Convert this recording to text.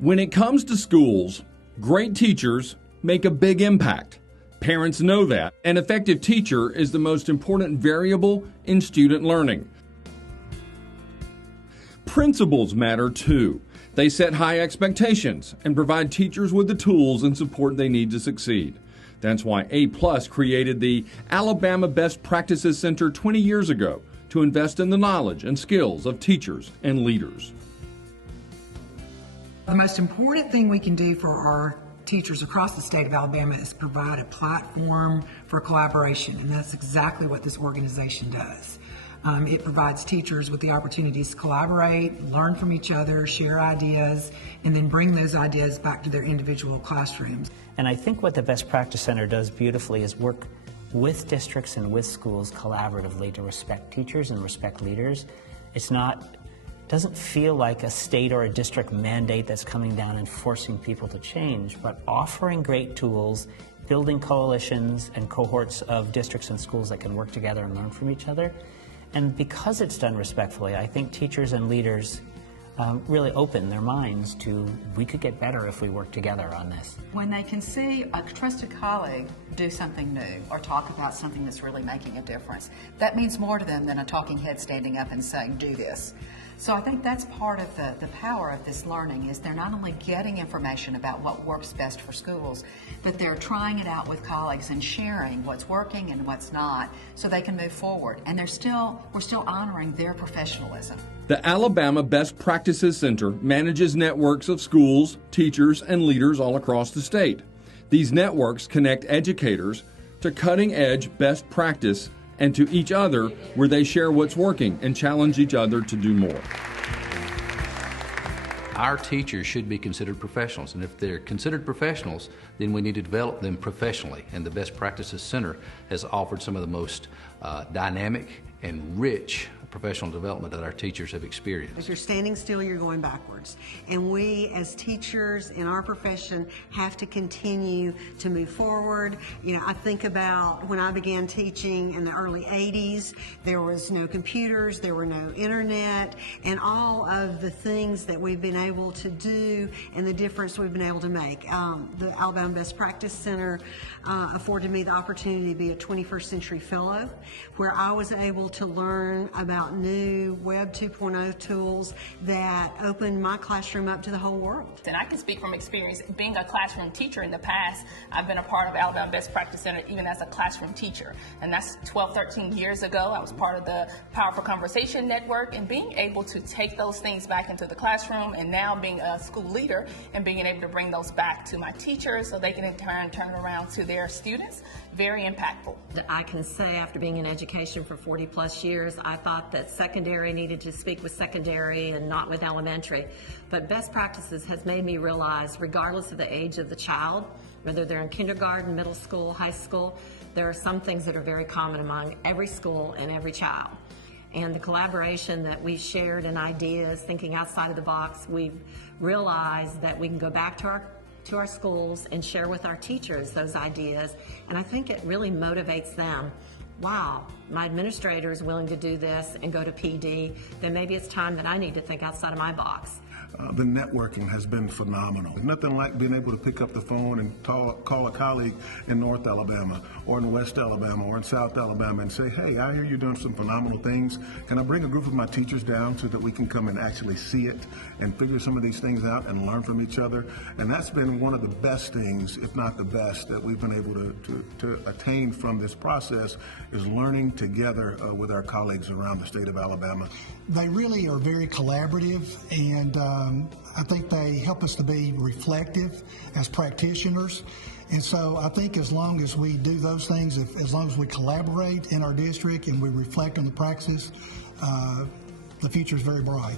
When it comes to schools, great teachers make a big impact. Parents know that. An effective teacher is the most important variable in student learning. Principals matter too. They set high expectations and provide teachers with the tools and support they need to succeed. That's why A+ created the Alabama Best Practices Center 20 years ago to invest in the knowledge and skills of teachers and leaders. The most important thing we can do for our teachers across the state of Alabama is provide a platform for collaboration, and that's exactly what this organization does. It provides teachers with the opportunities to collaborate, learn from each other, share ideas, and then bring those ideas back to their individual classrooms. And I think what the Best Practice Center does beautifully is work with districts and with schools collaboratively to respect teachers and respect leaders. Doesn't feel like a state or a district mandate that's coming down and forcing people to change, but offering great tools, building coalitions and cohorts of districts and schools that can work together and learn from each other. And because it's done respectfully, I think teachers and leaders really open their minds to, we could get better if we work together on this. When they can see a trusted colleague do something new or talk about something that's really making a difference, that means more to them than a talking head standing up and saying, do this. So I think that's part of the power of this learning, is they're not only getting information about what works best for schools, but they're trying it out with colleagues and sharing what's working and what's not so they can move forward. And we're still honoring their professionalism. The Alabama Best Practices Center manages networks of schools, teachers, and leaders all across the state. These networks connect educators to cutting-edge best practice and to each other, where they share what's working and challenge each other to do more. Our teachers should be considered professionals, and if they're considered professionals, then we need to develop them professionally. And the Best Practices Center has offered some of the most dynamic and rich professional development that our teachers have experienced. If you're standing still, you're going backwards. And we, as teachers in our profession, have to continue to move forward. You know, I think about when I began teaching in the early 80s, there was no computers, there were no internet, and all of the things that we've been able to do and the difference we've been able to make. The Alabama Best Practice Center afforded me the opportunity to be a 21st Century Fellow, where I was able to learn about new Web 2.0 tools that opened my classroom up to the whole world. And I can speak from experience. Being a classroom teacher in the past, I've been a part of Alabama Best Practice Center even as a classroom teacher. And that's 12, 13 years ago. I was part of the Powerful Conversation Network, and being able to take those things back into the classroom, and now being a school leader and being able to bring those back to my teachers so they can in turn around to their students, very impactful. I can say after being in education for 40 plus years, I thought that secondary needed to speak with secondary and not with elementary. But best practices has made me realize, regardless of the age of the child, whether they're in kindergarten, middle school, high school, there are some things that are very common among every school and every child. And the collaboration that we've shared and ideas, thinking outside of the box, we've realized that we can go back to our schools and share with our teachers those ideas. And I think it really motivates them. Wow, my administrator is willing to do this and go to PD, then maybe it's time that I need to think outside of my box. The networking has been phenomenal. Nothing like being able to pick up the phone and call a colleague in North Alabama or in West Alabama or in South Alabama and say, hey, I hear you're doing some phenomenal things. Can I bring a group of my teachers down so that we can come and actually see it and figure some of these things out and learn from each other? And that's been one of the best things, if not the best, that we've been able to attain from this process, is learning together with our colleagues around the state of Alabama. They really are very collaborative, and I think they help us to be reflective as practitioners. And so I think as long as we do those things, as long as we collaborate in our district and we reflect on the practices, the future is very bright.